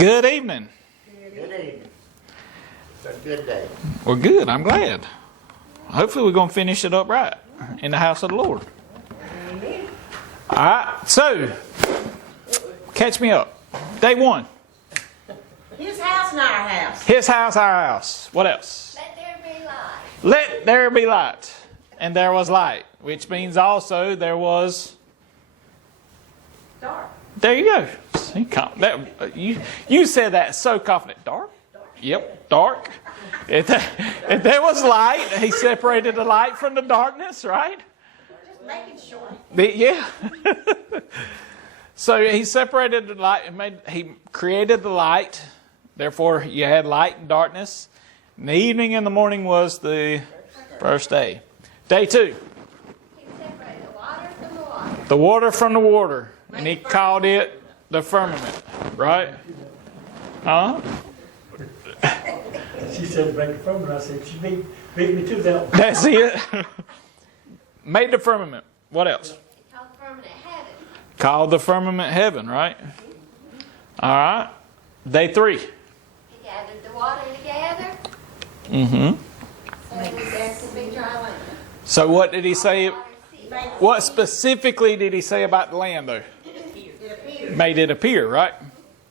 Good evening. Good evening. It's a good day. Well, good. I'm glad. Hopefully we're going to finish it up right in the house of the Lord. Amen. All right. So, catch me up. Day one. His house and our house. His house, our house. What else? Let there be light. Let there be light. And there was light, which means also there was... Dark. There you go. See, you said that so confident. Dark? Yep, dark. If there was light, he separated the light from the darkness, right? Just making sure. Yeah. So he separated the light and he created the light. Therefore, you had light and darkness. And the evening and the morning was the first day. Day two. He separated the water from the water. The water from the water. And he called it the firmament. Right? Huh? She said make the firmament. I said she beat me to that one. That's it. Made the firmament. What else? He called the firmament heaven. Called the firmament heaven, right? All right. Day three. He gathered the water together. Mm-hmm. So that there could be dry land. So what did he say? Water ceased. What specifically did he say about the land, though? It appears. Made it appear, right?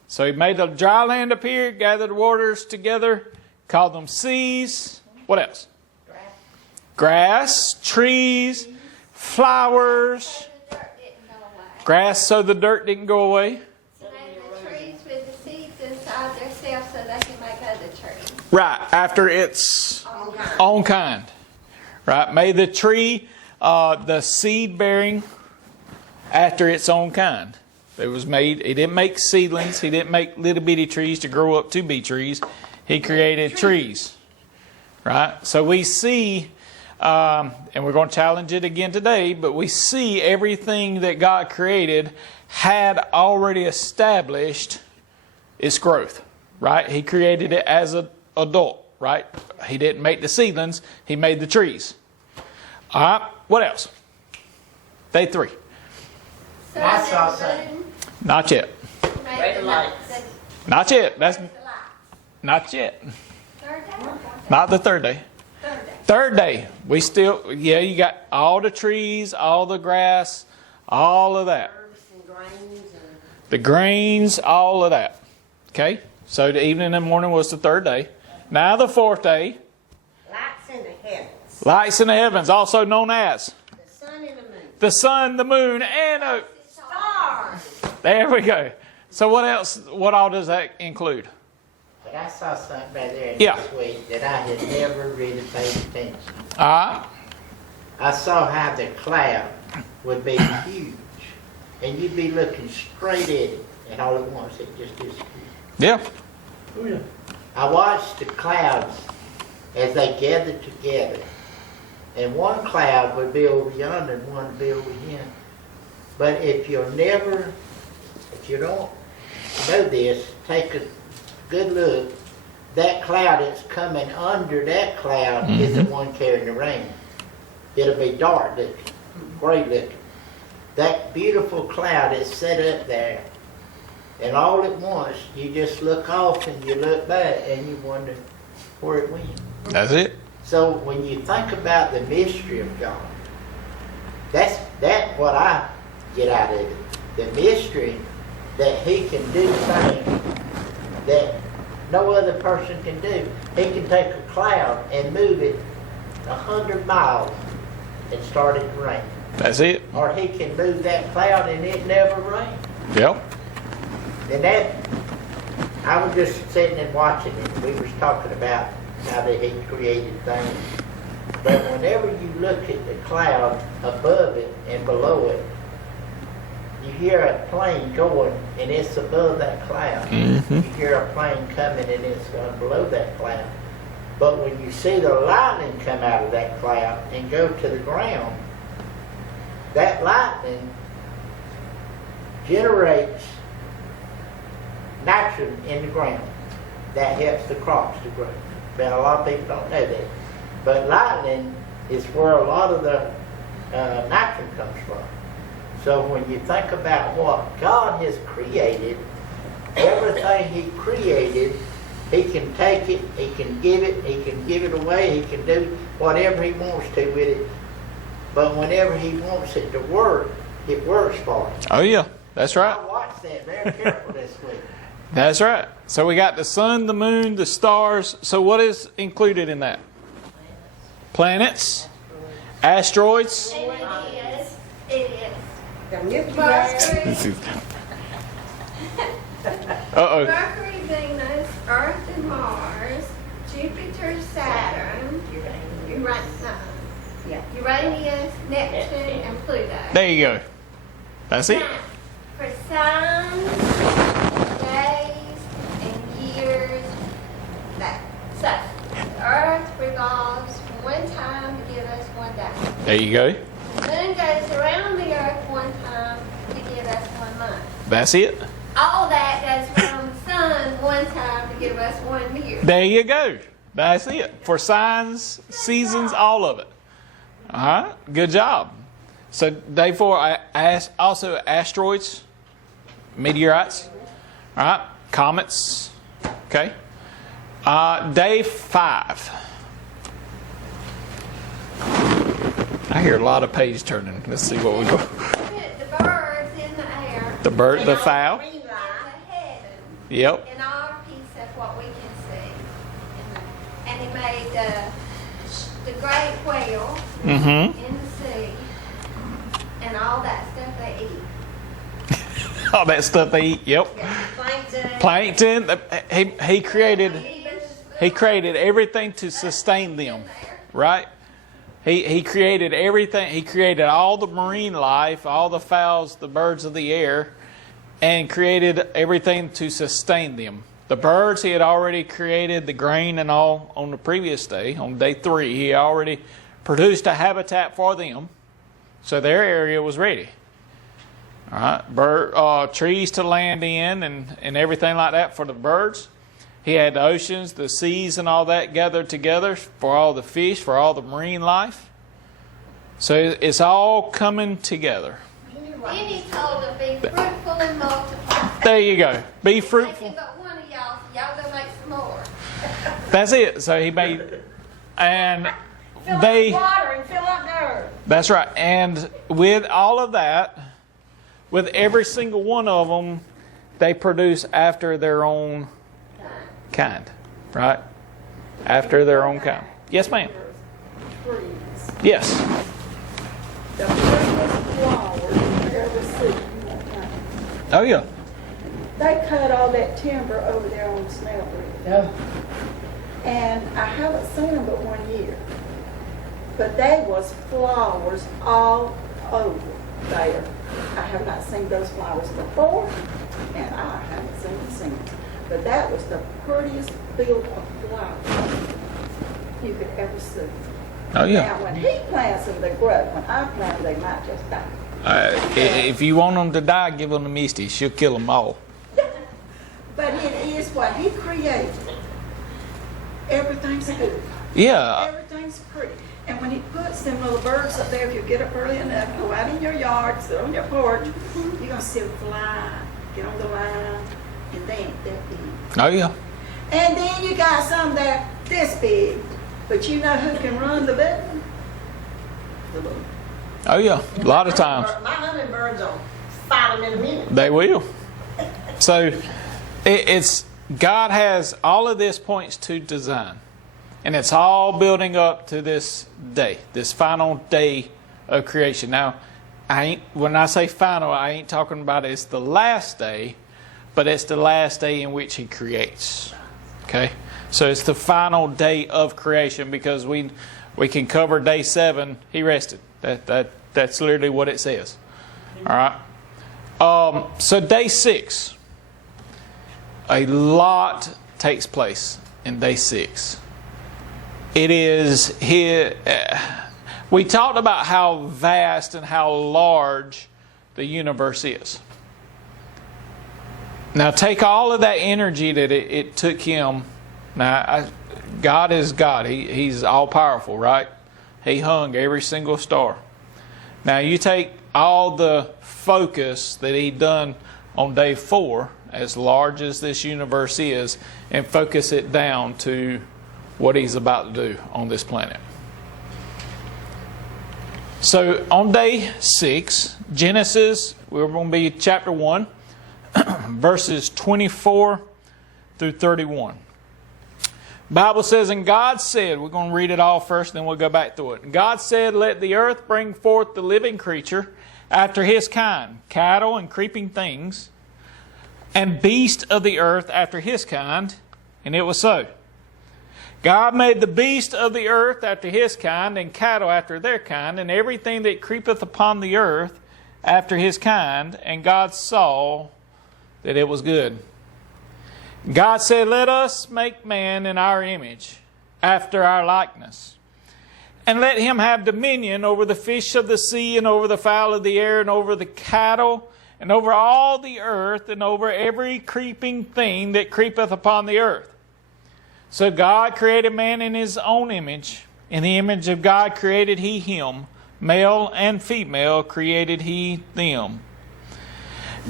So he made the dry land appear, gathered the waters together, called them seas. What else? Grass, trees, flowers. So the dirt didn't go away. Grass so the dirt didn't go away. So named the trees with the seeds inside themselves so they can make other trees. Right, after its own kind. Right, made the tree the seed bearing after its own kind. It was made. He didn't make seedlings. He didn't make little bitty trees to grow up to be trees. He created trees. Right? So we see, and we're going to challenge it again today, but we see everything that God created had already established its growth. Right? He created it as an adult. Right? He didn't make the seedlings. He made the trees. All right. What else? Day three. So I then saw the something. moon Not yet. made Wait the the light. lights. Not yet. That's The light. not yet. Third day? Not the third day. Third day. Third day, we still, you got all the trees, all the grass, all of that. Herbs and grains and The grains, all of that. Okay? So the evening and morning was the third day. Now the fourth day, lights in the heavens. lights in the heavens, also known as The sun and the moon. the sun, the moon, and Stars. there we go. So what else, what all does that include? But I saw something right there Yeah. this week that I had never really paid attention. All right. I saw how the cloud would be huge, and you'd be looking straight at it, and all at once it just disappeared. Yeah. Oh yeah. I watched the clouds as they gathered together, and one cloud would be over yonder and one would be over here. But if you don't know this, take a good look. That cloud that's coming under that cloud is the one carrying the rain. It'll be dark looking, gray looking. That beautiful cloud is set up there, and all at once you just look off and you look back and you wonder where it went. That's it. So when you think about the mystery of God, that's what I get out of it. The mystery that He can do things that no other person can do. He can take a cloud and move it 100 miles and start it to rain. That's it. Or He can move that cloud and it never rains. Yep. And that, I was just sitting and watching it. We was talking about how that He created things. But whenever you look at the cloud above it and below it, you hear a plane going and it's above that cloud. Mm-hmm. You hear a plane coming and it's below that cloud. But when you see the lightning come out of that cloud and go to the ground, that lightning generates nitrogen in the ground. That helps the crops to grow. But a lot of people don't know that. But lightning is where a lot of the nitrogen comes from. So when you think about what God has created, everything he created, he can take it, he can give it away, he can do whatever he wants to with it. But whenever he wants it to work, it works for him. Oh yeah, that's right. I watched that very careful this week. That's right. So we got the sun, the moon, the stars. So what is included in that? Planets, asteroids. And it is. The Milky Way. Mercury, Uh-oh. Mercury, Venus, Earth and Mars, Jupiter, Saturn, Uranus, Neptune, and Pluto. There you go. That's it. Now, for signs, days, and years, that. So, the Earth revolves one time to give us one day. There you go. The moon goes around the Earth one time to give us 1 month. That's it. All that goes around the sun one time to give us 1 year. There you go. That's it. For signs, seasons, all of it. Good job. So day 4, also asteroids, meteorites, all right, comets. Okay. Day 5. I hear a lot of page turning. Let's see what we go. The birds in the air. The bird, the fowl. Green In light. the heaven. Yep. In our piece of what we can see. And he made the great whale Mm-hmm. in the sea. And all that stuff they eat. All that stuff they eat. Yep. Plankton. Plankton. He created everything to sustain them. Right? He created everything. He created all the marine life, all the fowls, the birds of the air, and created everything to sustain them. The birds, he had already created the grain and all on the previous day. On day 3, he already produced a habitat for them, so their area was ready. All right, trees to land in and everything like that for the birds. He had the oceans, the seas, and all that gathered together for all the fish, for all the marine life. So it's all coming together. Then he told them, be fruitful and multiply. There you go. Be fruitful. But one of y'all go make some more. That's it. So he made, and Fill up they. the water and fill up the earth. That's right. And with all of that, with every single one of them, they produce after their own kind, right? After their own kind. Yes, ma'am. Trees. Yes. The prettiest flowers you've ever seen. Oh yeah. They cut all that timber over there on Snellbridge. Yeah. And I haven't seen them but 1 year. But they was flowers all over there. I have not seen those flowers before, and I haven't seen them since. But that was the prettiest field of flowers you could ever see. Oh yeah. Now, when he plants them, they grow. When I plant them, they might just die. If you want them to die, give them to Misty. She'll kill them all. But it is what he created. Everything's good. Yeah. Everything's pretty. And when he puts them little birds up there, if you get up early enough, go out in your yard, sit on your porch, you're going to see them fly, get on the line, and they ain't that big. Oh yeah. And then you got some that this big, but you know who can run the building? The bee. Oh yeah. A lot of times. My hummingbirds will fight them in a minute. They will. So it's God has all of this points to design. And it's all building up to this day, this final day of creation. Now, when I say final, I ain't talking about it's the last day, but it's the last day in which he creates. Okay? So it's the final day of creation because we can cover day 7, he rested. That's literally what it says. All right? So day 6, a lot takes place in day 6. It is here. We talked about how vast and how large the universe is. Now take all of that energy that it took him. Now, God is God. He's all powerful, right? He hung every single star. Now you take all the focus that he done on day 4 as large as this universe is, and focus it down to what He's about to do on this planet. So on day 6, Genesis, we're going to be chapter 1, verses 24 through 31. Bible says, and God said, we're going to read it all first, then we'll go back through it. God said, let the earth bring forth the living creature after his kind, cattle and creeping things, and beast of the earth after his kind. And it was so. God made the beast of the earth after his kind, and cattle after their kind, and everything that creepeth upon the earth after his kind. And God saw that it was good. God said, let us make man in our image, after our likeness. And let him have dominion over the fish of the sea, and over the fowl of the air, and over the cattle, and over all the earth, and over every creeping thing that creepeth upon the earth. So God created man in his own image. In the image of God created he him. Male and female created he them.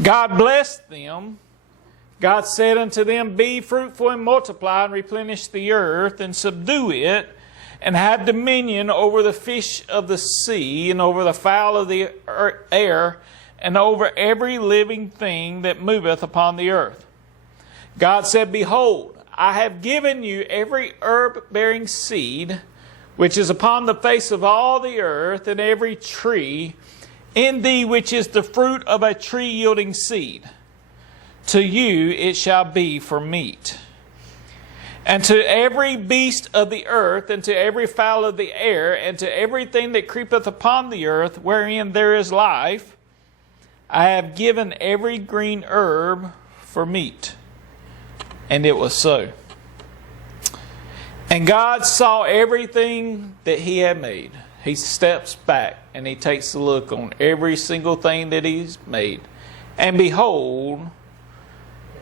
God blessed them. God said unto them, be fruitful and multiply, and replenish the earth, and subdue it, and have dominion over the fish of the sea, and over the fowl of the air, and over every living thing that moveth upon the earth. God said, behold, I have given you every herb-bearing seed, which is upon the face of all the earth, and every tree in thee which is the fruit of a tree yielding seed. To you it shall be for meat. And to every beast of the earth, and to every fowl of the air, and to everything that creepeth upon the earth, wherein there is life, I have given every green herb for meat. And it was so. And God saw everything that He had made. He steps back and He takes a look on every single thing that He's made. And behold,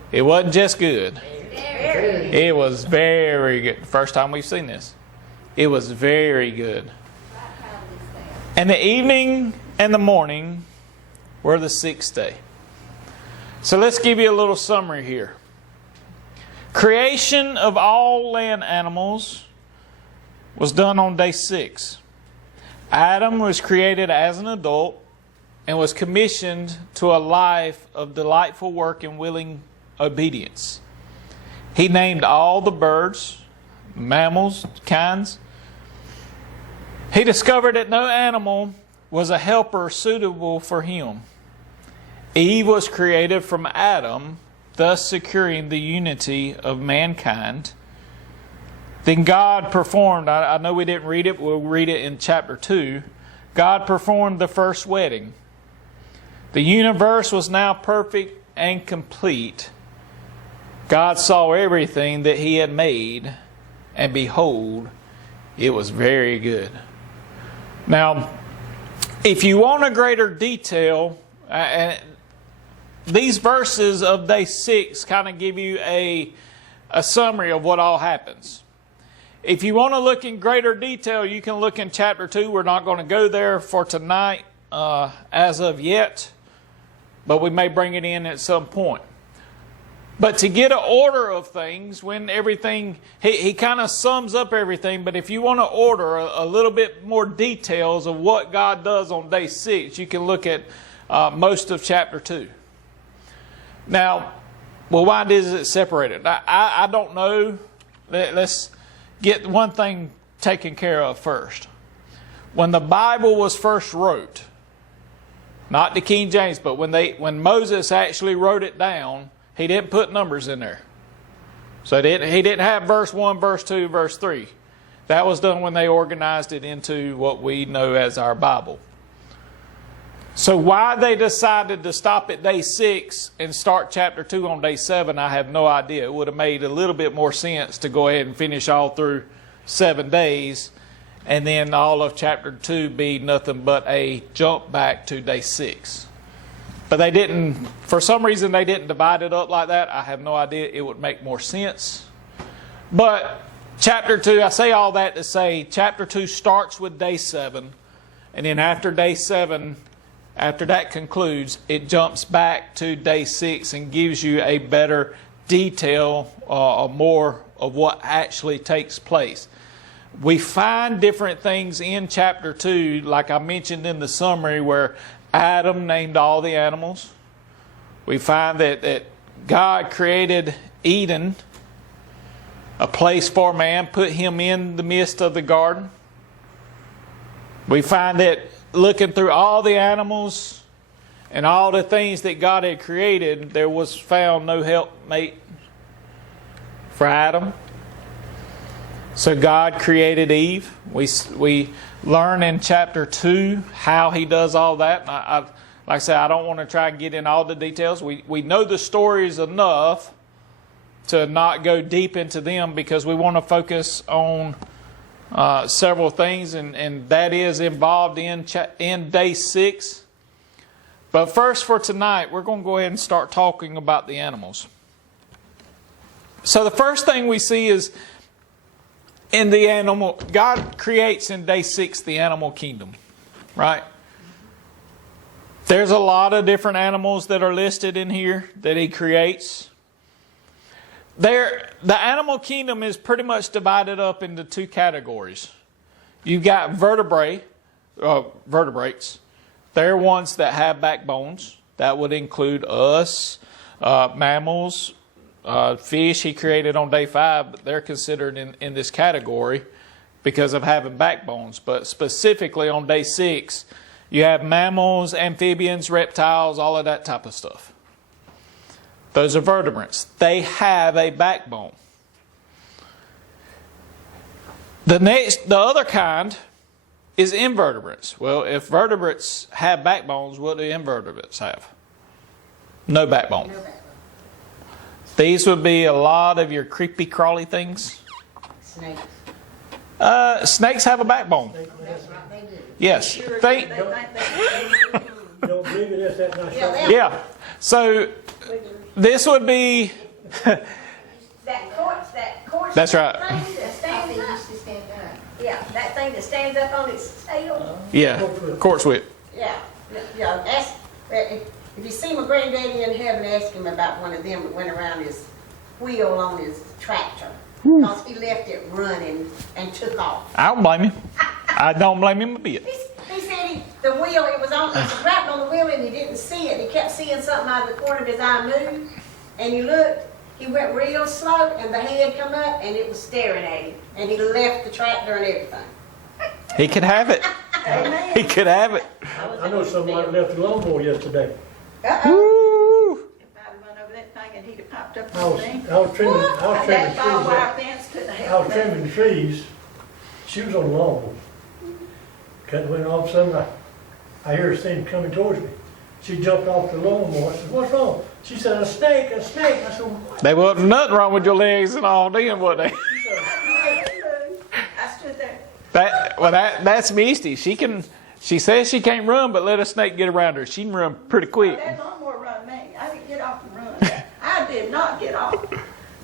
it wasn't just good. It was very good. First time we've seen this. It was very good. And the evening and the morning were the 6th day. So let's give you a little summary here. Creation of all land animals was done on day 6. Adam was created as an adult and was commissioned to a life of delightful work and willing obedience. He named all the birds, mammals, kinds. He discovered that no animal was a helper suitable for him. Eve was created from Adam, thus securing the unity of mankind. Then God performed, I know we didn't read it, we'll read it in chapter 2. God performed the first wedding. The universe was now perfect and complete. God saw everything that He had made, and behold, it was very good. Now, if you want a greater detail, these verses of day 6 kind of give you a summary of what all happens. If you want to look in greater detail, you can look in chapter 2. We're not going to go there for tonight as of yet, but we may bring it in at some point. But to get an order of things, when everything, he kind of sums up everything, but if you want to order a little bit more details of what God does on day 6, you can look at most of chapter 2. Now, well, why is it separated? I don't know. Let's get one thing taken care of first. When the Bible was first wrote, not the King James, but when Moses actually wrote it down, he didn't put numbers in there. So he didn't have verse 1, verse 2, verse 3. That was done when they organized it into what we know as our Bible. So why they decided to stop at day 6 and start chapter 2 on day 7, I have no idea. It would have made a little bit more sense to go ahead and finish all through 7 days, and then all of chapter 2 be nothing but a jump back to day 6. But they didn't, for some reason they didn't divide it up like that. I have no idea. It would make more sense. But chapter 2, I say all that to say chapter 2 starts with day 7. And then after day 7, after that concludes, it jumps back to day 6 and gives you a better detail, more of what actually takes place. We find different things in chapter 2, like I mentioned in the summary, where Adam named all the animals. We find that God created Eden, a place for man, put him in the midst of the garden. We find that looking through all the animals and all the things that God had created, there was found no helpmate for Adam. So God created Eve. We learn in chapter 2 how he does all that. Like I said, I don't want to try and get in all the details. We know the stories enough to not go deep into them, because we want to focus on several things, and that is involved in day 6. But first, for tonight, we're going to go ahead and start talking about the animals. So the first thing we see is in the animal, God creates in day 6 the animal kingdom, right? There's a lot of different animals that are listed in here that he creates. The animal kingdom is pretty much divided up into 2 categories. You've got vertebrates. They're ones that have backbones. That would include us, mammals, fish he created on day 5, but they're considered in this category because of having backbones. But specifically on day 6, you have mammals, amphibians, reptiles, all of that type of stuff. Those are vertebrates. They have a backbone. The other kind is invertebrates. Well, if vertebrates have backbones, what do invertebrates have? No backbone. These would be a lot of your creepy crawly things. Snakes. Snakes have a backbone. That's right, they do. Yes. Think. Don't believe it is, that's not Yeah, sure. they- Yeah. So this would be. That course. That's right. Thing that stands up. used to stand up. Yeah, that thing that stands up on its tail. Yeah. Quartz whip. Yeah, yeah. If you see my granddaddy in heaven, ask him about one of them that went around his wheel on his tractor, because he left it running and took off. I don't blame him. I don't blame him a bit. He said the wheel, it was wrapped on the wheel and he didn't see it. He kept seeing something out of the corner of his eye move, and he looked. He went real slow, and the head come up, and it was staring at him, and he left the tractor and everything. He could have it. Amen. He could have it. I know somebody left the lawnmower yesterday. Uh-oh. Woo! If I'd have run over that thing and he'd have popped up I was on me. trimming That barbed wire trees. fence couldn't I help was that. trimming the trees. She was on the lawnmower. Cut when all of a sudden I hear her thing coming towards me. She jumped off the lawnmower. I said, "What's wrong?" She said, a snake, a snake. I said, "What?" There wasn't nothing wrong with your legs and all then, was there? I stood there. That's Misty. She says she can't run, but let a snake get around her. She can run pretty quick. That lawnmower run me. I didn't get off and run. I did not get off.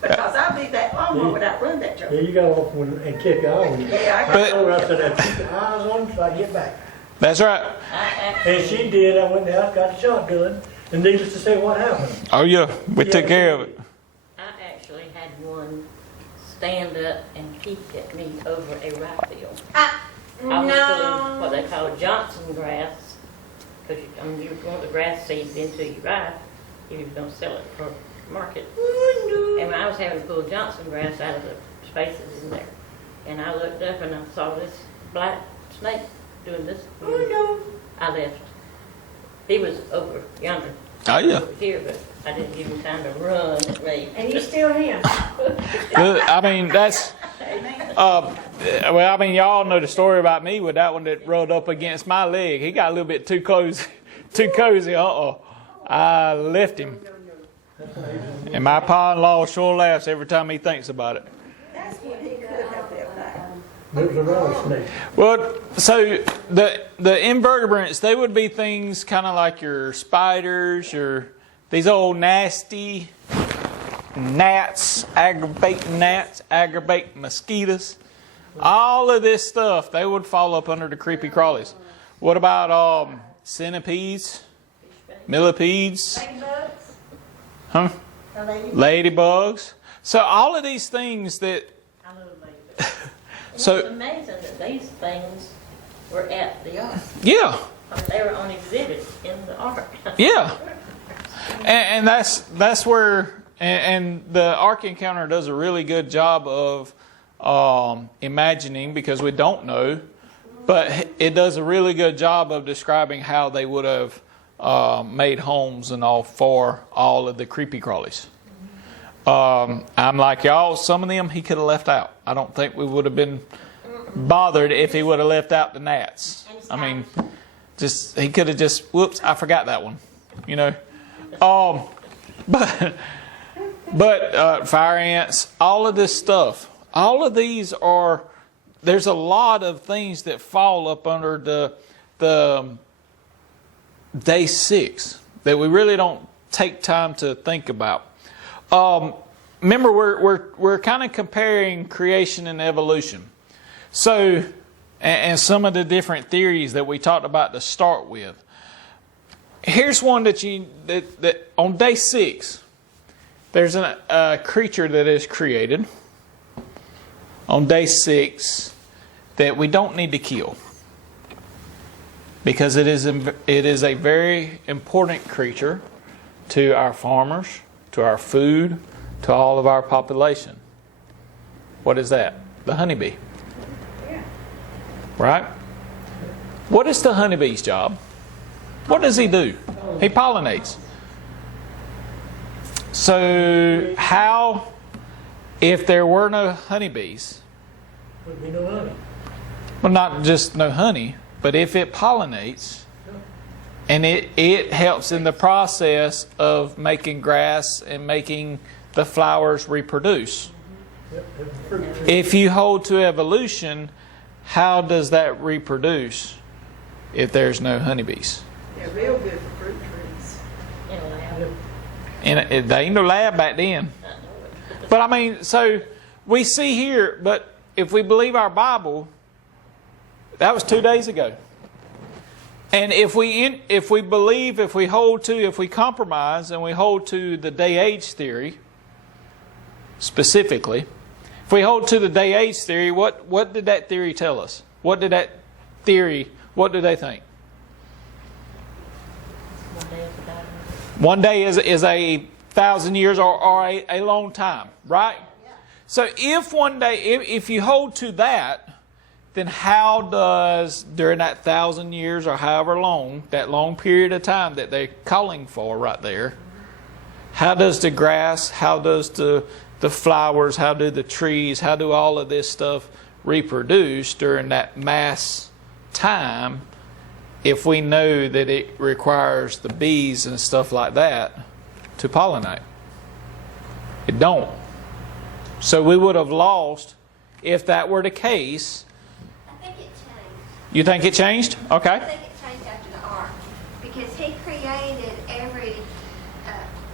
Because I'll leave that lawnmower without running that joke. Yeah, you got off and kick out. Yeah, I But- got told her, I said, "I keep your eyes on him so I get back." That's right. And she did. I went in the house, got a shotgun, and needless to say, what happened? Oh yeah, we took care of it. I actually had one stand up and peek at me over a rye field. I was putting what they call Johnson grass, because you want the grass seeds into your rye if you're going to sell it for market. And when I was having to pull Johnson grass out of the spaces in there, and I looked up and I saw this black snake doing this. I left. He was over yonder. Oh yeah. Over here, but I didn't give him time to run at me. And you still him. Good. I mean that's. Well, I mean y'all know the story about me with that one that rode up against my leg. He got a little bit too close, too cozy. I left him. And my pa-in-law sure laughs every time he thinks about it. That's what he could have left there. It was a rattlesnake. Well, so the invertebrates, they would be things kind of like your spiders, these old nasty gnats, aggravate mosquitoes. All of this stuff, they would fall up under the creepy crawlies. What about centipedes, millipedes, Ladybugs? huh? The ladybugs? Ladybugs. So all of these things that, I love ladybugs. So- It's amazing that these things were at the ark. yeah, I mean, they were on exhibit in the ark. yeah. And that's where, and the Ark Encounter does a really good job of imagining, because we don't know, but it does a really good job of describing how they would have made homes and all for all of the creepy crawlies. I'm like y'all, some of them he could have left out. I don't think we would have been bothered if he would have left out the gnats. I mean, just he could have just, whoops, I forgot that one, you know. But fire ants, all of this stuff, all of these are, there's a lot of things that fall up under the day 6 that we really don't take time to think about. Remember, we're kind of comparing creation and evolution. So, and some of the different theories that we talked about to start with. Here's one that on day 6, there's a creature that is created on day 6 that we don't need to kill, because it is a very important creature to our farmers, to our food, to all of our population. What is that? The honeybee. Right? What is the honeybee's job? What does he do? He pollinates. So how, if there were no honeybees, Would be no honey. well, not just no honey, but if it pollinates, and it helps in the process of making grass and making the flowers reproduce. Yep, every fruit tree. If you hold to evolution, how does that reproduce if there's no honeybees? They're real good for fruit trees. In a lab. And they ain't no lab back then. But I mean, so we see here, but if we believe our Bible, that was 2 days ago. And if we believe, if we compromise and we hold to the day-age theory, specifically, if we hold to the day-age theory, what did that theory tell us? What do they think? 1 day is about 1 day is 1,000 years or a long time, right? So if one day, if you hold to that, then how does, during that 1,000 years or however long, that long period of time that they're calling for right there, how does the grass, how does the flowers, how do the trees, how do all of this stuff reproduce during that mass time, if we know that it requires the bees and stuff like that to pollinate? It don't. So we would have lost, if that were the case. I think it changed. You think it changed? I Okay. think it changed after the ark, because he created every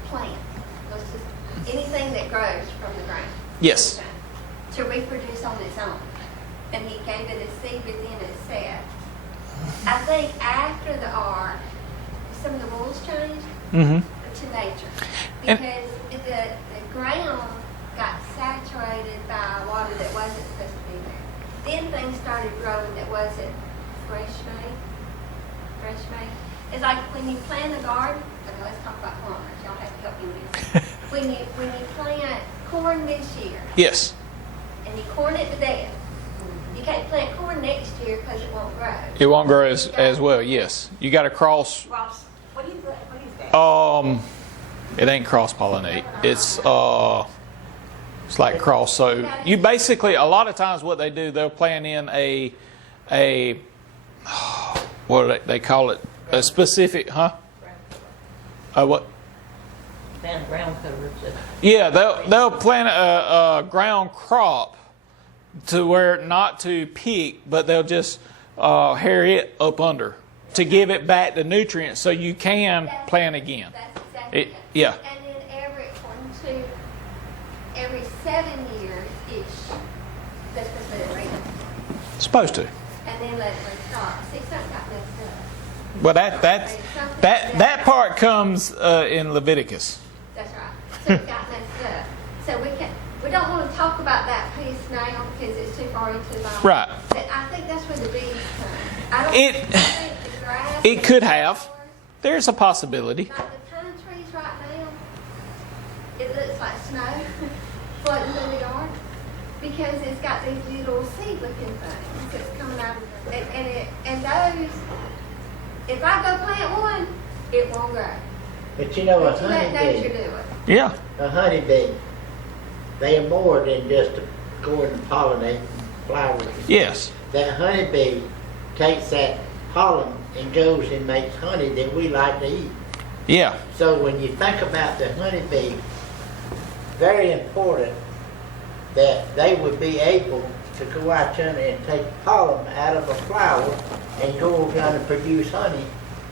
plant, let's just, anything that grows from the ground. Yes. To reproduce on its own. And he gave it a seed within itself. I think after the ark, some of the rules changed Mm-hmm. to nature. And- Because the ground got saturated by water that wasn't supposed to be there. Then things started growing that wasn't fresh made. It's like when you plant a garden, okay, let's talk about farmers. Y'all have to help me with this. When you plant corn this year Yes. and you corn it to death, you can't plant corn next year because it won't grow. It won't grow as well. Yes. You got to cross. Ross, what is that? It ain't cross pollinate. It's like cross. So you basically, a lot of times what they do, they'll plant in a what do they call it? A specific, huh? What? then ground covers it. Yeah, they'll plant a ground crop to where not to peak, but they'll just harry it up under to give it back the nutrients so you can plant again. That's exactly It, it. yeah. And then every 7 years ish, they're supposed to let it rain. Supposed to. And then let it start. See, something got messed up. Well, that part comes in Leviticus. That's right. So it got messed up. So we don't want to talk about that piece now because it's too far into the Bible. Right. But I think that's where the bees come. I don't It- think the grass. It could have. flowers, There's a possibility. like the pine trees right now, it looks like snow floating through the yard because it's got these little seed-looking things that's coming out of it. And those, if I go plant one, it won't grow. But you know, a But you let nature do honeybee, it. Yeah. a honeybee, they are more than just going to pollinate flowers. Yes. That honeybee takes that pollen and goes and makes honey that we like to eat. Yeah. So when you think about the honeybee, very important that they would be able to go out there and take pollen out of a flower and go down and produce honey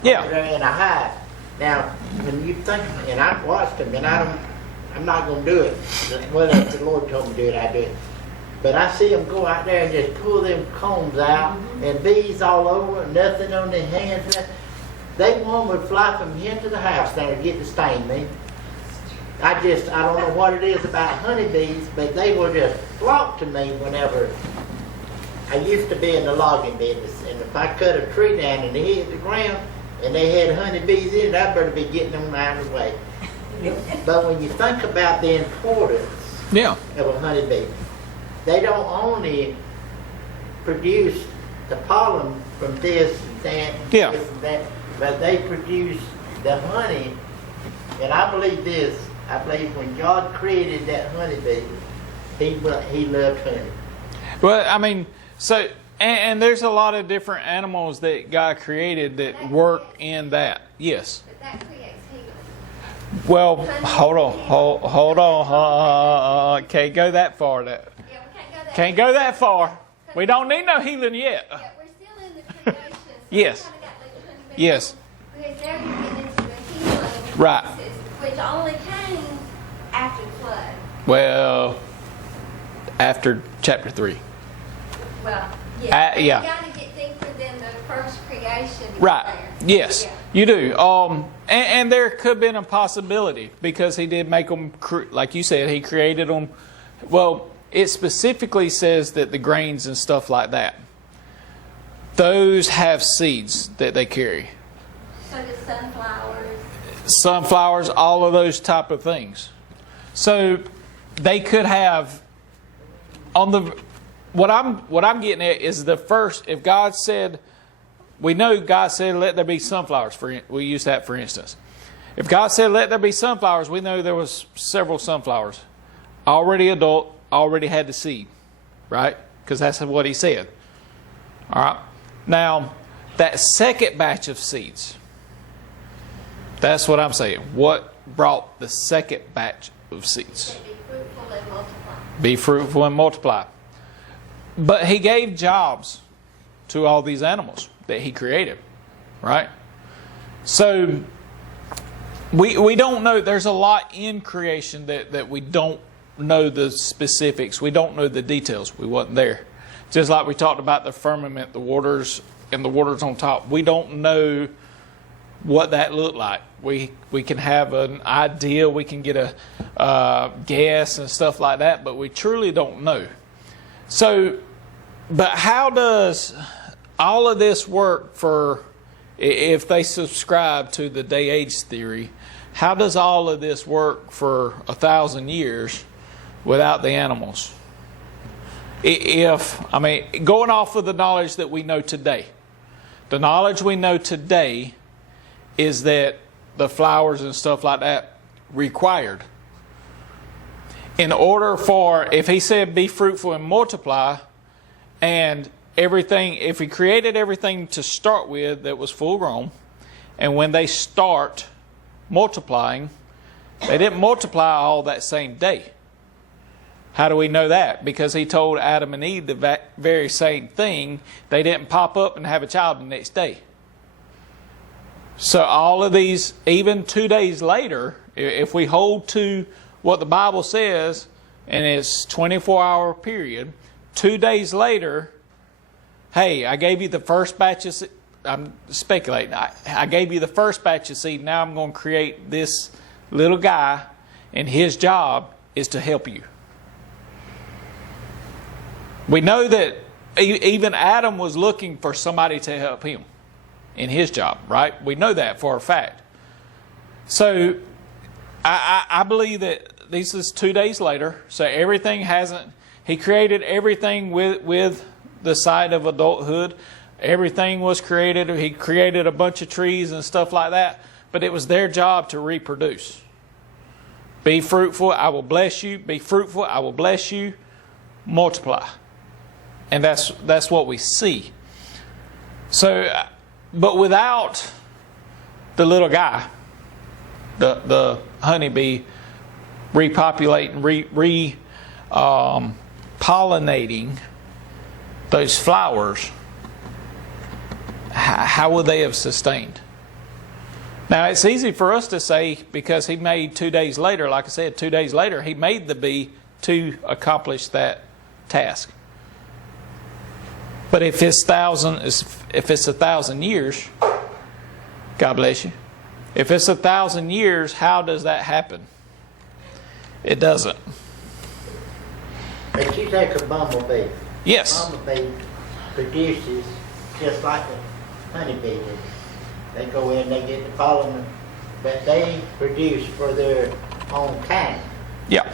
Yeah. over there in a hive. Now, when you think, and I've watched them, and I'm not going to do it. Well, if the Lord told me to do it, I do it. But I see them go out there and just pull them combs out, and bees all over, nothing on their hands. They one would fly from here to the house now to get to sting me. I don't know what it is about honeybees, but they will just flock to me whenever. I used to be in the logging business, and if I cut a tree down and it hit the ground, and they had honeybees in it, I better be getting them out of the way. But when you think about the importance Yeah. of a honeybee, they don't only produce the pollen from this and that, Yeah. this and that, but they produce the honey. And I believe this. I believe when God created that honeybee, He loved honey. Well, I mean, so and there's a lot of different animals that God created that work in that. Yes. But that creates healing. Well, hold on. Can't go that far. Yeah, we can't go that. Can't go that far. We don't need no healing yet. Yeah, we're still in the creation. So Yes. We kind of got like the honeybees. Yes. Because now you're getting into the healing Right. process, which only came after the flood. Well, after chapter 3. Well, yeah. But yeah. You got to get deeper than the first creation. to get Right. there. Yes, Yeah. you do. And there could have been a possibility because he did make them, like you said, he created them. Well, it specifically says that the grains and stuff like that, those have seeds that they carry. So the sunflowers. Sunflowers, all of those type of things. So they could have on the what I'm getting at is the first, if God said, we know God said let there be sunflowers, we use that for instance. If God said let there be sunflowers, we know there was several sunflowers already adult, already had the seed, right? Because that's what he said. All right. Now that second batch of seeds, that's what I'm saying. What brought the second batch of seeds? Be fruitful and multiply. Be fruitful and multiply. But he gave jobs to all these animals that he created, right? So we don't know. There's a lot in creation that we don't know the specifics. We don't know the details. We wasn't there. Just like we talked about the firmament, the waters, and the waters on top. We don't know what that looked like. We can have an idea, we can get a guess and stuff like that, but we truly don't know. So, but how does all of this work for, if they subscribe to the day-age theory, how does all of this work for 1,000 years without the animals? Going off of the knowledge that we know today, the knowledge we know today is that the flowers and stuff like that required. In order for, if he said be fruitful and multiply, and everything, if he created everything to start with that was full grown, and when they start multiplying, they didn't multiply all that same day. How do we know that? Because he told Adam and Eve the very same thing. They didn't pop up and have a child the next day. So all of these, even 2 days later, if we hold to what the Bible says, and it's 24-hour period, 2 days later, hey, I gave you the first batch I'm speculating. I gave you the first batch of seed. Now I'm going to create this little guy, and his job is to help you. We know that even Adam was looking for somebody to help him in his job, right? We know that for a fact. So I believe that this is 2 days later. So everything hasn't. He created everything with the side of adulthood. Everything was created. He created a bunch of trees and stuff like that. But it was their job to reproduce. Be fruitful, I will bless you. Be fruitful, I will bless you. Multiply. And that's what we see. So, but without the little guy, the honeybee repopulating, pollinating those flowers, how would they have sustained? Now, it's easy for us to say because he made 2 days later, like I said, 2 days later, he made the bee to accomplish that task. But if it's 1,000 years, God bless you. If it's 1,000 years, how does that happen? It doesn't. But you take a bumblebee. Yes. Bumblebee produces just like a honeybee does. They go in, they get the pollen, but they produce for their own kind. Yeah.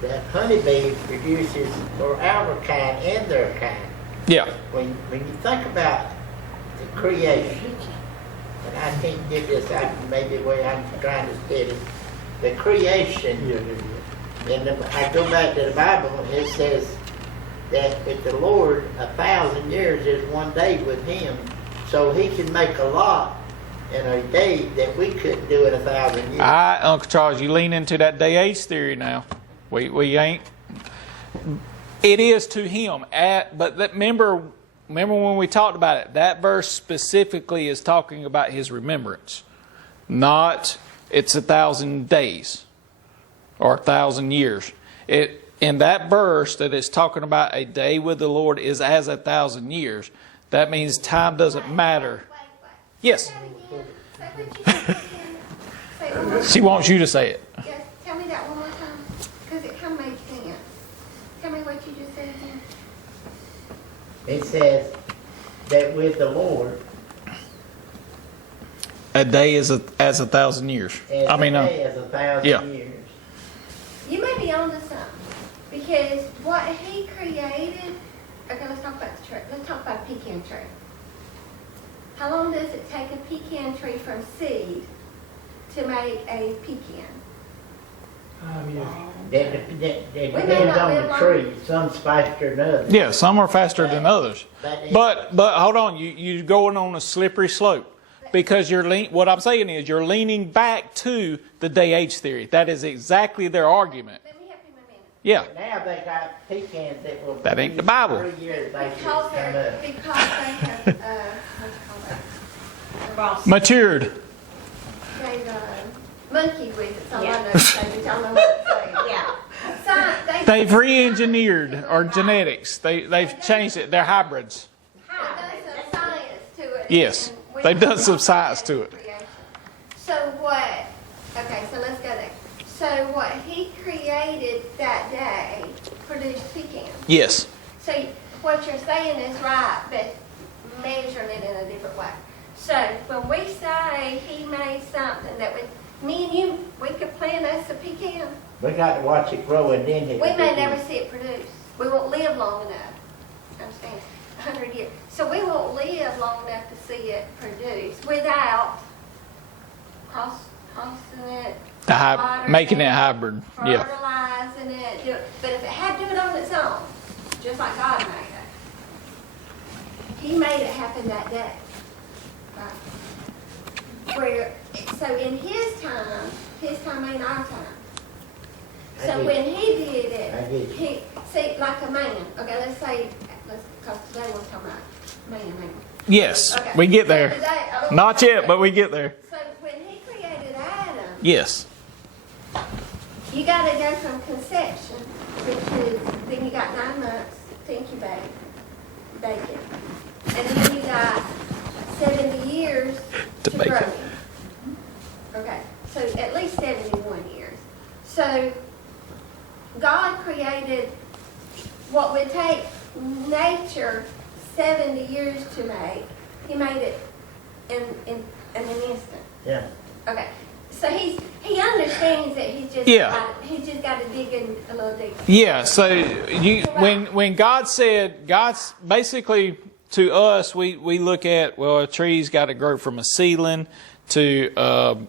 The honeybee produces for our kind and their kind. Yeah. When you think about the creation, and I can't get this out maybe the way I'm trying to study, the creation, and I go back to the Bible, and it says that with the Lord, 1,000 years is 1 day with Him. So He can make a lot in a day that we couldn't do in 1,000 years. Uncle Charles, you lean into that day age theory now. We ain't. It is to Him. But remember when we talked about it, that verse specifically is talking about His remembrance. Not it's 1,000 days or 1,000 years. In that verse that is talking about a day with the Lord is as 1,000 years. That means time doesn't matter. Wait. Yes. Say that again. Say what you said again. Say it one more She wants you to say it. time. Yes, tell me that one more time. Because it kind of made sense. Tell me what you just said again. It says that with the Lord, A day is as 1,000 years. as a day is 1,000 yeah. years. You may be on to something. Because what He created, okay, let's talk about the tree. Let's talk about a pecan tree. How long does it take a pecan tree from seed to make a pecan? That We depends may not on live the long. tree. Some's faster than others. Yeah, some are faster than others. But But hold on, you're going on a slippery slope. Because what I'm saying is you're leaning back to the day age theory. That is exactly their argument. Let me help you a minute. Yeah. now they got pecans that will That ain't the produce Bible. 3 years they just Because come they up. have, what you call that? Frost. Matured. They've monkeyed with it, so I know to say, but y'all know what to say. Yeah. Science, They've re-engineered our genetics. They've changed it. They're hybrids. They've done some science to it. Yes, and we they've done don't some know science that to in it. creation. So what, okay, so let's go there. So what He created that day produced pecans. Yes. So what you're saying is right, but measuring it in a different way. So when we say He made something that would, me and you, we could plant us a pecan. We got to watch it grow and then it We may never see it produce. We won't live long enough. Understand? 100 years. So we won't live long enough to see it produce without crossing it, watering Making it hybrid. Yeah. fertilizing it. But if it had to do it on its own, just like God made it, He made it happen that day. Right? So in His time ain't our time. I So get when He did I get it, you. see, like a man. Okay, because today we're talking about man. Yes. Okay. We get So there. today, I Not yet, but we get there. So when He created Adam, Yes. you got to go from conception, which is then you got 9 months to incubate, bake it, and then you got to make grow it. in. Okay, so at least 71 years. So God created what would take nature 70 years to make. He made it in an instant. Yeah. Okay, so he understands that he's just got to dig in a little deeper. Yeah, so when God said, God's basically to us, we look at, well, a tree's got to grow from a seedling to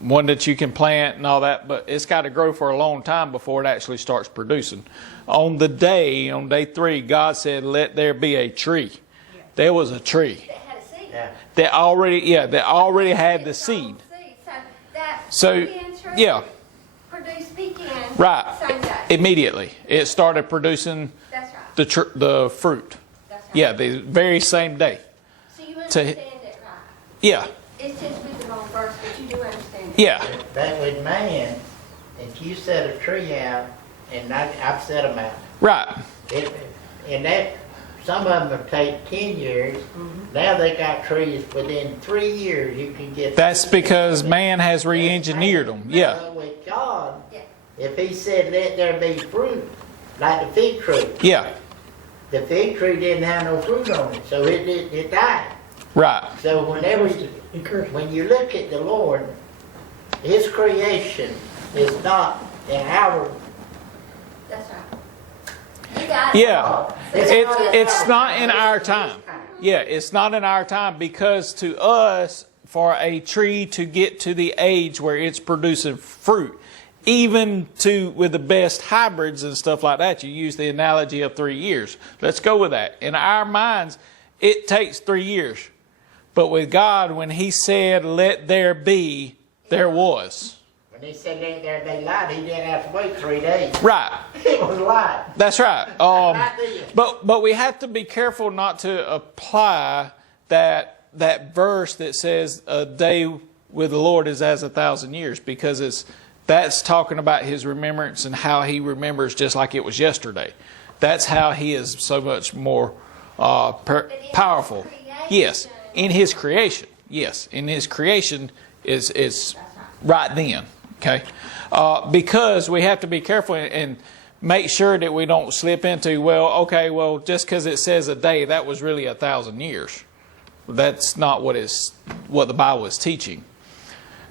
one that you can plant and all that, but it's got to grow for a long time before it actually starts producing. On day 3, God said, let there be a tree. There was a tree. That had a seed. Yeah. That already had the seed. So, yeah. Produce pecan. Right. Same day. Immediately. It started producing That's right. the fruit. That's right. Yeah, the very same day. So you understand it right. Yeah. It's just with the wrong verse, but you do understand it. Yeah. That with man, if you set a tree out, and I've set them out, Right. and that, some of them will take 10 years. Now they got trees within 3 years you can get. That's because man has re-engineered them. Yeah. But with God, Yeah. if he said let there be fruit, like the fig tree, Yeah. the fig tree didn't have no fruit on it, so it died. Right. So He cursed. when you look at the Lord, his creation is not in our. That's right. You got it. Yeah. It's not in our time. Yeah, it's not in our time because to us, for a tree to get to the age where it's producing fruit, even with the best hybrids and stuff like that, you use the analogy of 3 years. Let's go with that. In our minds, it takes 3 years. But with God, when he said, let there be, there was. When he said let there be light, he didn't have to wait 3 days. Right. It was light. That's right. Right then. But we have to be careful not to apply that verse that says a day with the Lord is as 1,000 years, because that's talking about his remembrance and how he remembers just like it was yesterday. That's how he is so much more powerful. Yes, in his creation. Yes, in his creation is right then. Okay, because we have to be careful and make sure that we don't slip into, well, just because it says a day, that was really 1,000 years. That's not what the Bible is teaching.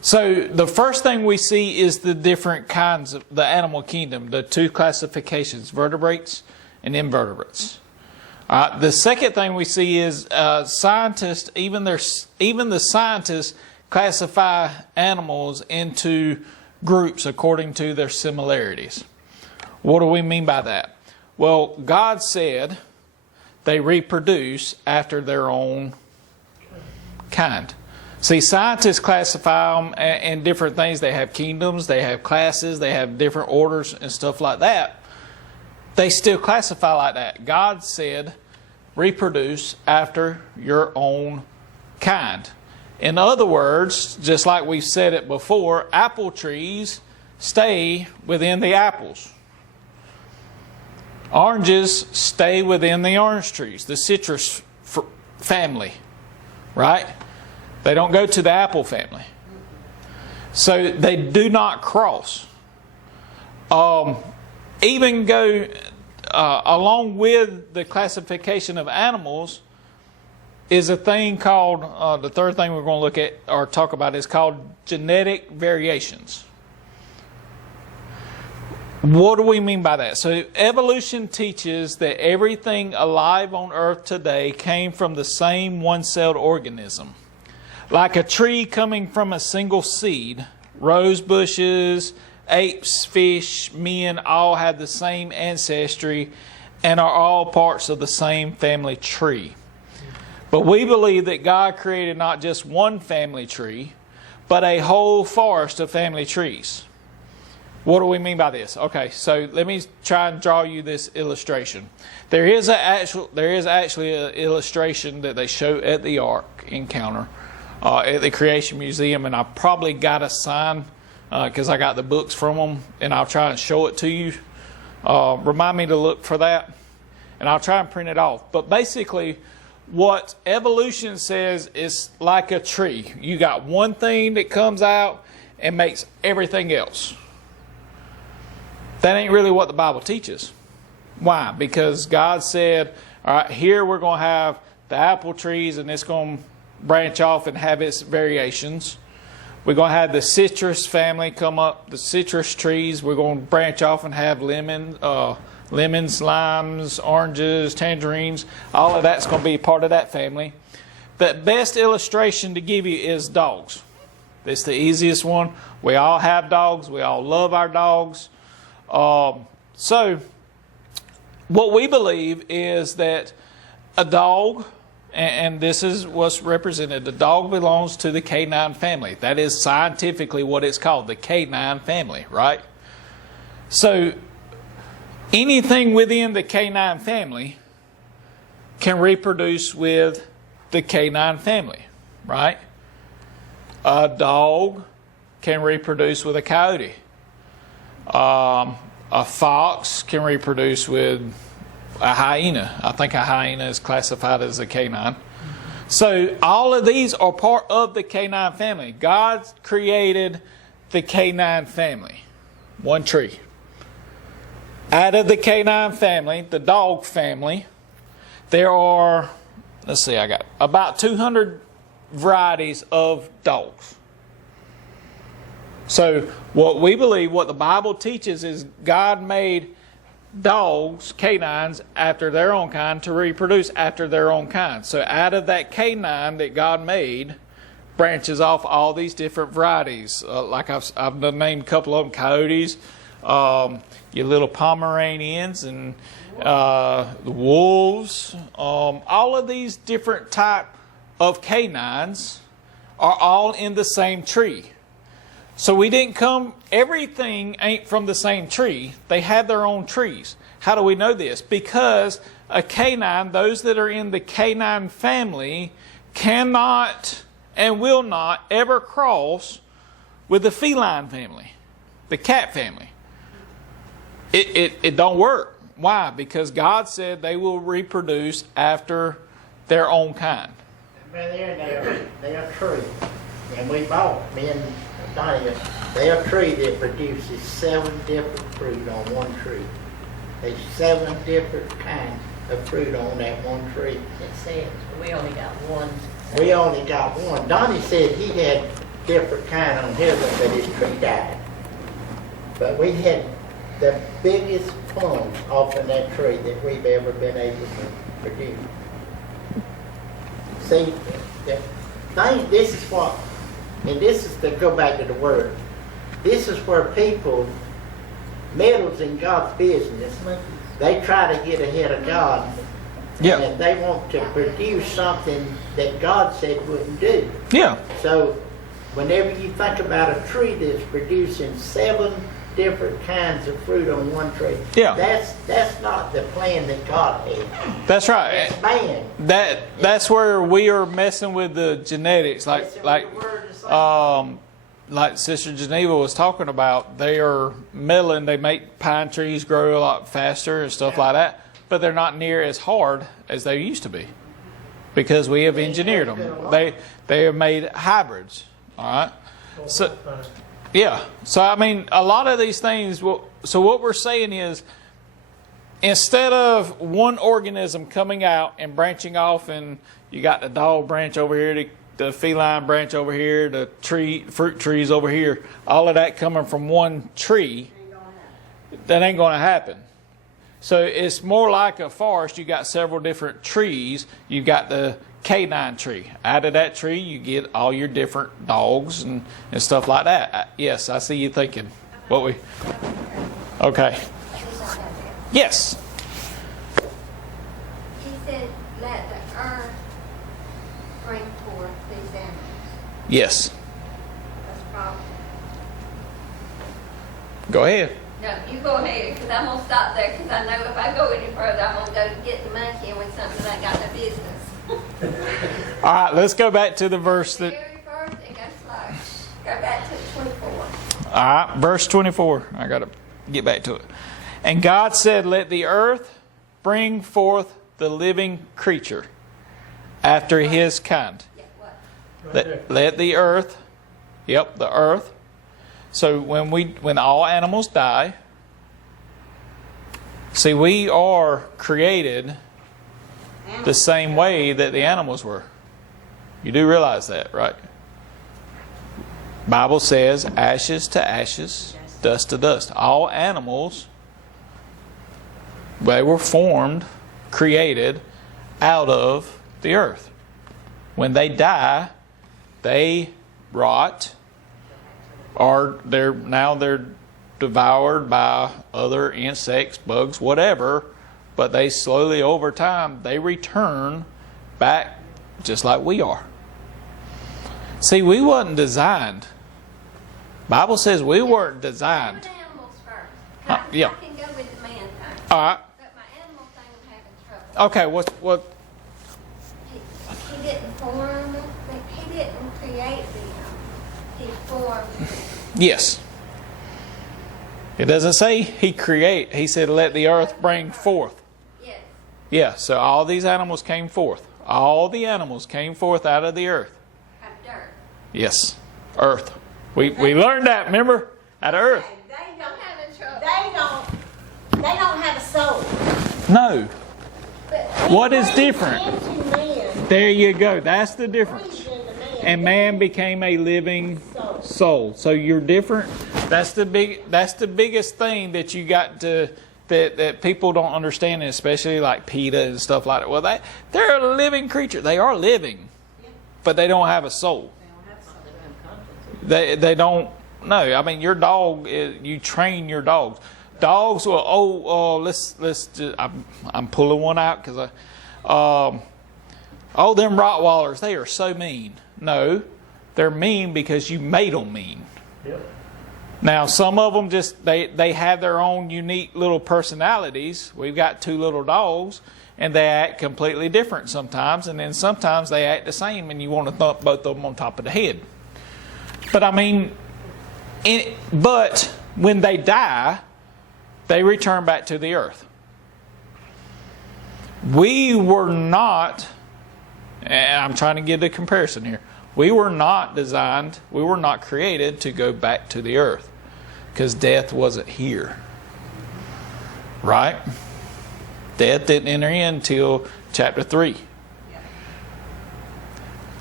So the first thing we see is the different kinds of the animal kingdom, the 2 classifications, vertebrates and invertebrates. The second thing we see is scientists, even the scientists classify animals into groups according to their similarities. What do we mean by that? Well, God said they reproduce after their own kind. See, scientists classify them in different things. They have kingdoms, they have classes, they have different orders and stuff like that. They still classify like that. God said, reproduce after your own kind. In other words, just like we've said it before, apple trees stay within the apples. Oranges stay within the orange trees, the citrus family, right? They don't go to the apple family. So they do not cross. Even go along with the classification of animals is a thing called, the third thing we're going to look at or talk about is called genetic variations. What do we mean by that? So evolution teaches that everything alive on earth today came from the same one-celled organism. Like a tree coming from a single seed, rose bushes, apes, fish, men all have the same ancestry and are all parts of the same family tree. But we believe that God created not just one family tree, but a whole forest of family trees. What do we mean by this? Okay, so let me try and draw you this illustration. There is actually an illustration that they show at the Ark Encounter at the Creation Museum, and I probably got a sign because I got the books from them, and I'll try and show it to you. Remind me to look for that, and I'll try and print it off. But basically, what evolution says is like a tree. You got one thing that comes out and makes everything else. That ain't really what the Bible teaches. Why? Because God said, all right, here we're going to have the apple trees and it's going to branch off and have its variations. We're going to have the citrus family come up, the citrus trees. We're going to branch off and have lemons, limes, oranges, tangerines. All of that's going to be part of that family. The best illustration to give you is dogs. It's the easiest one. We all have dogs. We all love our dogs. So what we believe is that a dog, and this is what's represented, the dog belongs to the canine family. That is scientifically what it's called, the canine family, right? So anything within the canine family can reproduce with the canine family, right? A dog can reproduce with a coyote. A fox can reproduce with a hyena. I think a hyena is classified as a canine. So all of these are part of the canine family. God created the canine family. One tree. Out of the canine family, the dog family, there are, let's see, I got about 200 varieties of dogs. So what we believe, what the Bible teaches is God made dogs, canines, after their own kind to reproduce after their own kind. So out of that canine that God made branches off all these different varieties. Like I've named a couple of them, coyotes, your little Pomeranians, and the wolves. All of these different type of canines are all in the same tree. So we didn't come, everything ain't from the same tree. They have their own trees. How do we know this? Because a canine, those that are in the canine family, cannot and will not ever cross with the feline family, the cat family. It don't work. Why? Because God said they will reproduce after their own kind. They're a tree. And we bought, me and Donnie, they're a tree that produces 7 different fruit on one tree. There's 7 different kinds of fruit on that one tree. It says we only got one. We only got one. Donnie said he had different kind on his one, but his tree died. But we had the biggest plums off in that tree that we've ever been able to produce. See, the thing, this is what, and this is to go back to the word. This is where people meddles in God's business. They try to get ahead of God. Yeah. And they want to produce something that God said wouldn't do. Yeah. So whenever you think about a tree that's producing 7 different kinds of fruit on one tree, yeah, that's not the plan that God had. That's right. That's man. That's where we are messing with the genetics, like Sister Geneva was talking about. They are meddling. They make pine trees grow a lot faster and stuff like that, but they're not near as hard as they used to be because we have engineered them. They have made hybrids. All right. So yeah. So I mean, a lot of these things. So what we're saying is, instead of one organism coming out and branching off, and you got the dog branch over here, the feline branch over here, the fruit trees over here, all of that coming from one tree, that ain't going to happen. So it's more like a forest. You got several different trees. You've got the canine tree. Out of that tree, you get all your different dogs and stuff like that. Yes, I see you thinking. Okay. Yes. He said, let the earth bring forth these animals. Yes. That's the problem. Go ahead. No, you go ahead, because I'm going to stop there, because I know if I go any further, I'm going to go get the monkey and with something that ain't got no business. All right, let's go back to the verse that... Very first and go slow. Go back to 24. All right, verse 24. I got to get back to it. And God said, let the earth bring forth the living creature after his kind. Yeah, what? Right there. Let the earth, the earth. So when all animals die, see, we are created the same way that the animals were. You do realize that, right? Bible says ashes to ashes, dust to dust. All animals, they were formed, created out of the earth. When they die, they rot, or they're devoured by other insects, bugs, whatever, but they slowly over time they return back just like we are. See, we wasn't designed. Bible says we weren't designed. With animals first. Yeah. I can go with the man thing. All right. But my animal thing, I'm having trouble. Okay. What? He didn't form it. He didn't create them. He formed them. Yes. It doesn't say he create. He said, "Let the earth bring forth." Yes. Yeah. So all these animals came forth. All the animals came forth out of the earth. Out of dirt. Yes. Earth. We learned that. Remember, out of earth. They I'm having trouble. they don't have a soul. No. But What is Breathed different? into man, There you go. That's the difference. breathed into man. And man became a living soul. So you're different. That's the biggest thing that you got to that people don't understand, especially like PETA and stuff like that. Well, they're a living creature. They are living, but they don't have a soul. They don't. No, I mean your dog. You train your dogs. Dogs will. Let's. Just, I'm pulling one out because them Rottweilers. They are so mean. No, they're mean because you made them mean. Yep. Now some of them just they have their own unique little personalities. We've got 2 little dogs, and they act completely different sometimes, and then sometimes they act the same, and you want to thump both of them on top of the head. But I mean, but when they die, they return back to the earth. We were not, and I'm trying to get a comparison here. We were not designed, we were not created to go back to the earth because death wasn't here. Right? Death didn't enter in until chapter 3.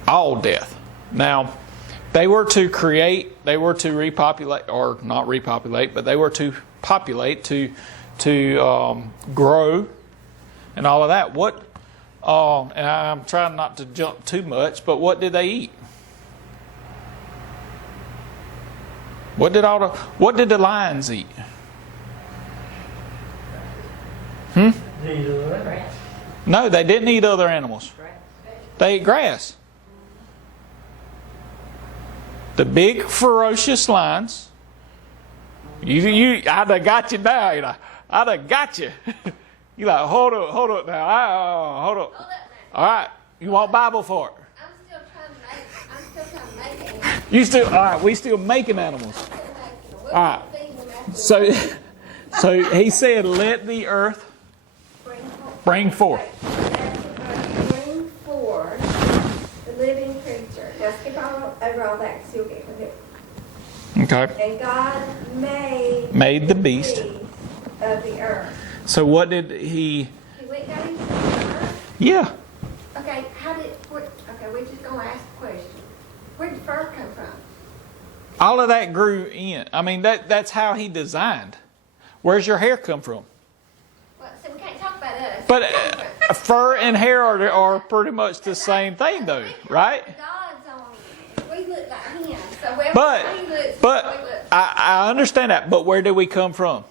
All death. Now, they were to create, they were to repopulate, or not repopulate, but they were to populate, to grow, and all of that. What? And I'm trying not to jump too much, but what did they eat? What did the lions eat? These are the Grass. No, they didn't eat other animals. Grass. They ate grass. The big ferocious lions. I'd have got you now. I'd have got you. You like, hold up now. Hold up. hold up now. All right, you want Bible for it? I'm still trying to make it. You still, all right, we still making animals. All right. So he said, let the earth bring forth. Bring forth the living creature. Now skip over all that because you'll get with it. Okay. And God Made the beast. of the earth. So what did he? He went down into the earth. Yeah. Okay, we're just gonna ask the question. Where did fur come from? All of that grew in. I mean, that's how he designed. Where's your hair come from? Well, so we can't talk about us. But fur and hair are pretty much the same thing, though, right? God's on it. We look like him. So wherever But he looks, but we look. I understand that. But where did we come from?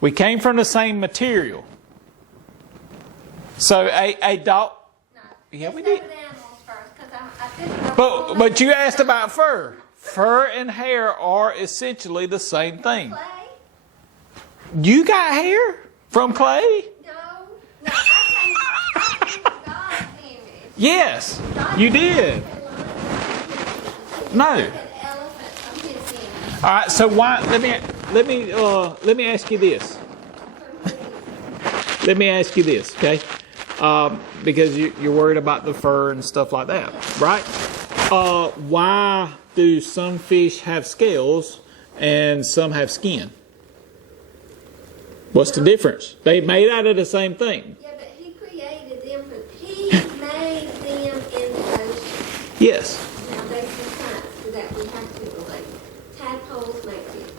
We came from the same material. So a dog. No, Yeah, we let's did. go with animals first, 'cause But you asked about fur. Fur and hair are essentially the same thing. clay. You got hair from clay? No, I came from God's image. Yes, you did. No. An elephant from his image. All right. So why? Let me ask you this. Let me ask you this. Okay. because you're worried about the fur and stuff like that, right? Why do some fish have scales and some have skin? What's the difference? They made out of the same thing. Yeah, but he created them. He made them in the ocean. Yes. Now there's some science to that we have to relate. Tadpoles make fish.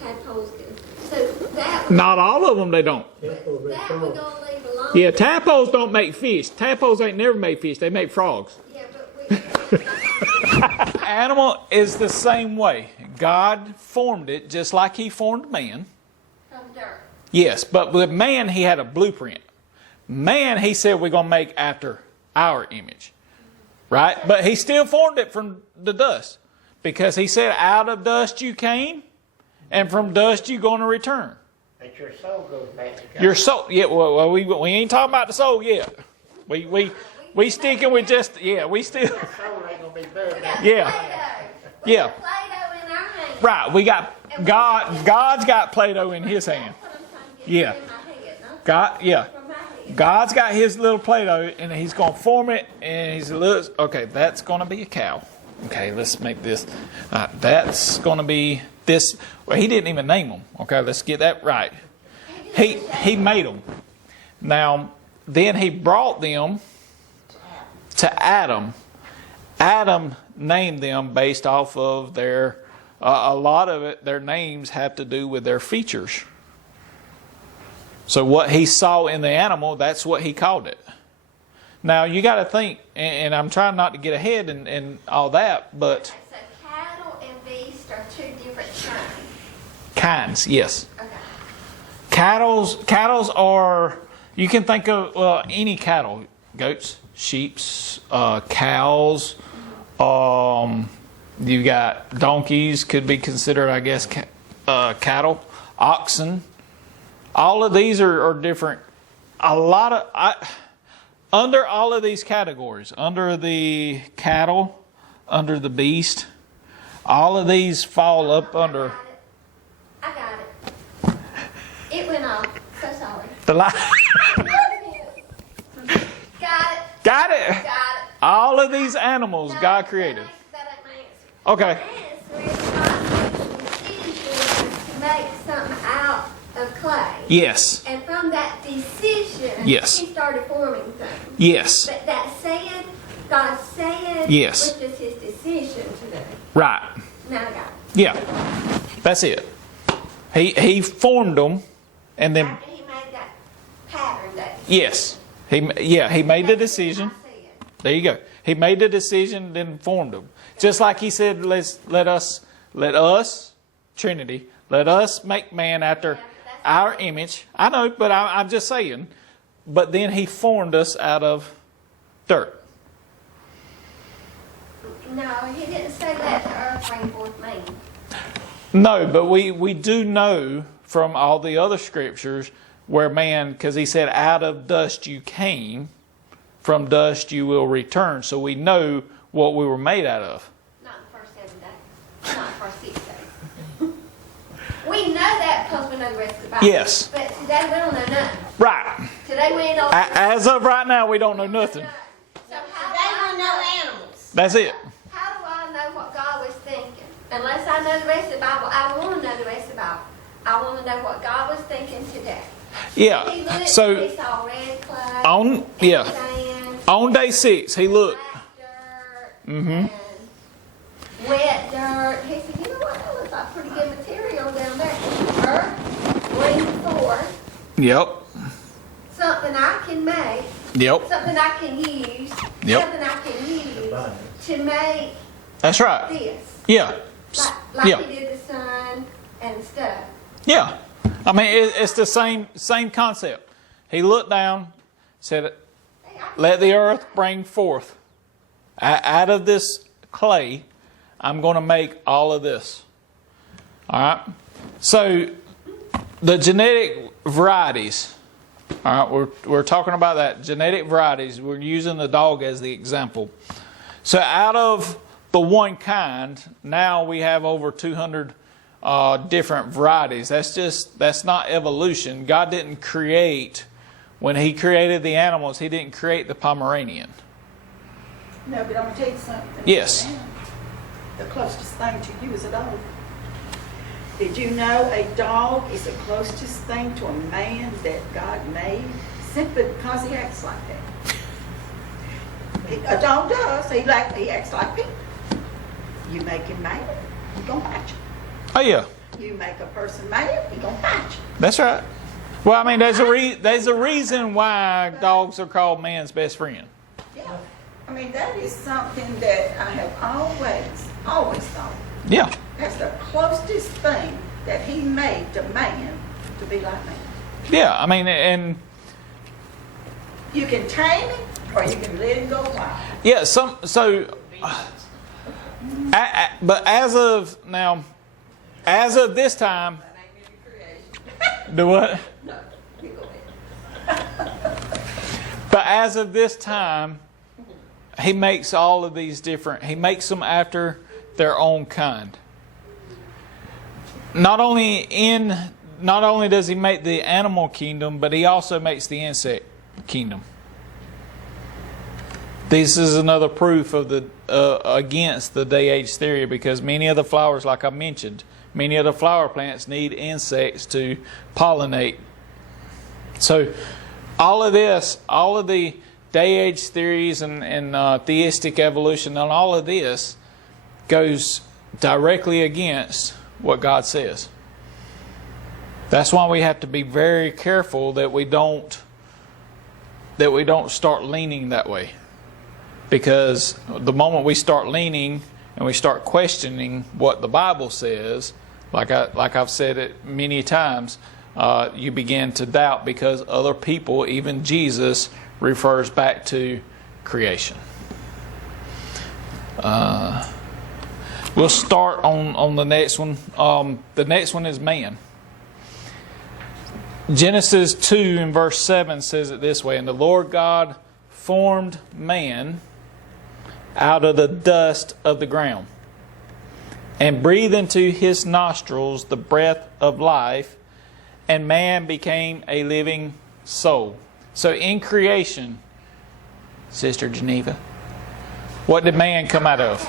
Tadpoles do. So that Not all of them, they don't. that we're gonna leave alone. Yeah, tadpoles don't make fish. Tadpoles ain't never made fish. They make frogs. Yeah, but we. Animal is the same way. God formed it just like he formed man. From dirt. Yes, but with man, he had a blueprint. Man, he said we're going to make after our image. Right? But he still formed it from the dust. Because he said, out of dust you came, and from dust you're going to return. But your soul goes back to God. Your soul, yeah, well, we ain't talking about the soul yet. We sticking with just, yeah, we still, Your soul ain't gonna be buried. yeah, Play-Doh. yeah. Play-Doh in our hands. Right, we got, God's got Play-Doh in his hand. That's what I'm trying to get Yeah. in my head, not God, yeah. from my head. God's got his little Play-Doh, and he's going to form it, and he's okay, that's going to be a cow. Okay, let's make this. That's going to be this. Well, he didn't even name them. Okay, let's get that right. He made them. Now, then he brought them to Adam. Adam named them based off of their, a lot of it, their names have to do with their features. So what he saw in the animal, that's what he called it. Now you got to think, and I'm trying not to get ahead and all that, but So cattle and beasts are two different kinds. kinds, yes. Okay. Cattle's are, you can think of any cattle, goats, sheeps, cows. You got donkeys, could be considered, I guess, cattle, oxen. All of these are different. Under all of these categories, under the cattle, under the beast, all of these fall up under I got it. It went off. So sorry. the line. Got it. Got it? Got it. All of these animals God created. That ain't my answer. Okay. My answer is God made a decision to make something out of clay. Yes. And from that decision, Yes. he started forming things. Yes. But that said, God said, Yes. was just his decision to do. Right. Now I got it. Yeah. That's it. He formed them, and then After he made that pattern, that yes. He made the decision. I said. There you go. He made the decision, then formed them. Just like he said, let us, Trinity, let us make man after our image. I know, but I'm just saying. But then he formed us out of dirt. No, he didn't say let the earth bring forth man. No, but we do know from all the other scriptures where man, because he said, out of dust you came, from dust you will return. So we know what we were made out of. Not the first 7 days. Not the first 6 days. We know that because we know the rest of the Bible. Yes. But today we don't know nothing. Right. Today we ain't know. As of right now, we don't know nothing. So how They do don't know I animals. That's it. How do I know what God was thinking? Unless I know the rest of the Bible, I want to know the rest of the Bible. I want to know what God was thinking today. He Yeah. looked, So he saw red clay, on yeah, sand, on day 6, he looked. black dirt, Mm-hmm. and wet dirt. He said, you know what, that looks like pretty good material down there. Earth, bring forth Yep. something I can make, Yep. something I can use, Yep. something I can use to make That's right. this. Yeah. Like Yeah. he did the sun and stuff. Yeah. I mean, it's the same concept. He looked down, said, Hey, I can let the earth bring forth. Out of this clay, I'm going to make all of this. All right? So, the genetic varieties. All right, we're talking about that. Genetic varieties. We're using the dog as the example. So, out of the one kind, now we have over 200 different varieties. That's not evolution. God didn't create when He created the animals, He didn't create the Pomeranian. No, but I'm gonna tell you something. Yes. The closest thing to you is a dog. Did you know a dog is the closest thing to a man that God made simply because he acts like that? A dog does. He acts like people. You make him mad, he gonna bite you. Oh yeah, You make a person mad, he gonna bite you. that's right. Well, I mean, there's a reason why dogs are called man's best friend. Yeah. I mean, that is something that I have always thought. Yeah. That's the closest thing that he made to man to be like man. Yeah, I mean, and You can tame him or you can let him go wild. yeah, but as of this time, do what? You go ahead. But as of this time, He makes all of these different. He makes them after their own kind. Not only does He make the animal kingdom, but He also makes the insect kingdom. This is another proof of the against the day-age theory, because many of the flowers, like I mentioned, many of the flower plants need insects to pollinate. So all of the day-age theories and theistic evolution and all of this goes directly against what God says. That's why we have to be very careful that we don't start leaning that way. Because the moment we start leaning and we start questioning what the Bible says, like I've said it many times, you begin to doubt, because other people, even Jesus, refers back to creation. We'll start on the next one. The next one is man. Genesis 2 and verse 7 says it this way: "And the Lord God formed man out of the dust of the ground, and breathed into his nostrils the breath of life, and man became a living soul." So in creation, Sister Geneva, what did man come out of?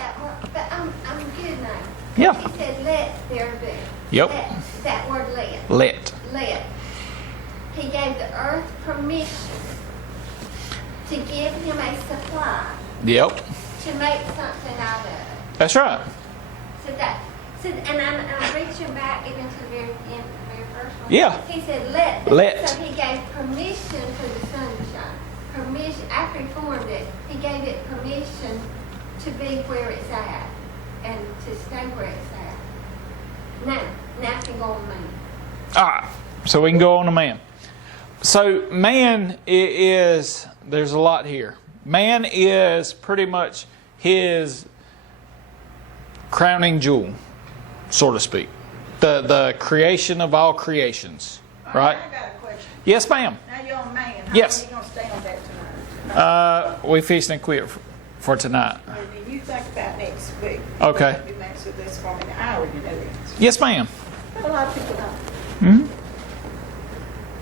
But I'm good now. Yeah. He said, "Let there be." Yep. That word "let." Let. Let. He gave the earth permission to give him a supply Yep. to make something out of it. That's right. And I'm reaching back even to the very end, the very first one. Yeah. He said, "Let." Let. So he gave permission for the sun to shine. Permission. After he formed it, he gave it permission to be where it's at and to stay where it's at. Now it can go on man. All right. So we can go on to man. So man is, there's a lot here. Man is pretty much his crowning jewel, so to speak. The creation of all creations. Right? I got a question. Yes, ma'am. Now you're on man. Yes. How long are you going to stay on that tonight? We fixing to quit for tonight. And then you think about next week. Okay. You answer this for me. I already know the answer. Yes, ma'am. But a lot of people don't. Hmm?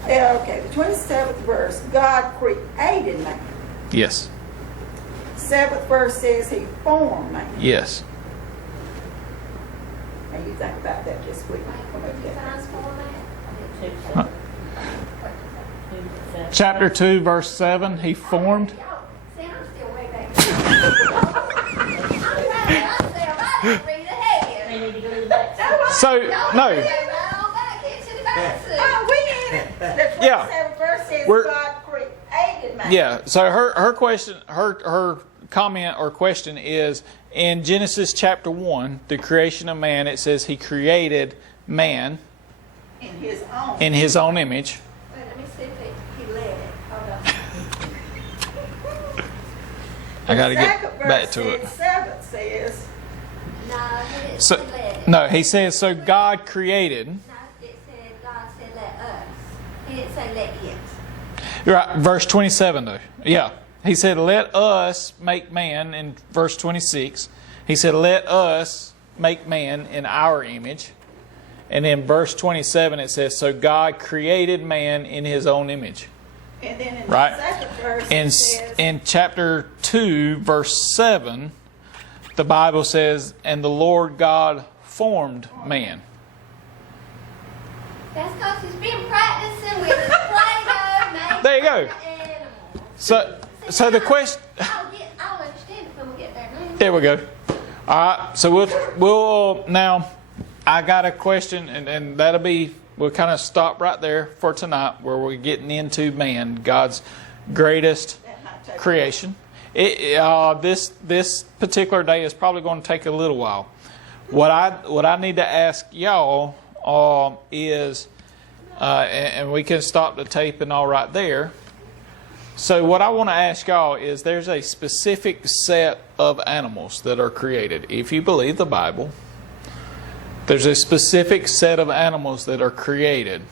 Yeah, okay, the 27th verse, God created man. Yes. 7th verse says he formed man. Yes. And you think about that this week. Signs for that. Huh. Chapter 2, verse 7, he formed. Y'all, see, I'm still way back. I'm still right to read ahead. They need to go to the back. So, Y'all no. stay right on back into the back seat. Oh, we in it. The 27th Yeah. verse says We're- God created man. Yeah, so her question, her comment or question is, in Genesis chapter 1, the creation of man, it says he created man In his own. in his own image. Wait, let me see if he led it. Hold on. I got to The get second back verse to it. says, 7th says, No, he didn't So, say let it. no, he says, so God created. No, it said, God said let us. He didn't say let it. Right, verse 27 though. Yeah. He said, let us make man in verse 26. He said, let us make man in our image. And in verse 27 it says, so God created man in his own image. And then in the Right. second verse, it says, In chapter 2, verse 7, the Bible says, "And the Lord God formed man." That's because he's been practicing with his Play-Doh. There you go. Animals. So the question. I'll understand it when we get there now. There we go. All right. So we'll now. I got a question, and that'll be. We'll kind of stop right there for tonight, where we're getting into man, God's greatest creation. This particular day is probably going to take a little while. What I need to ask y'all is, and we can stop the tape and all right there. So what I want to ask y'all is, there's a specific set of animals that are created. If you believe the Bible, there's a specific set of animals that are created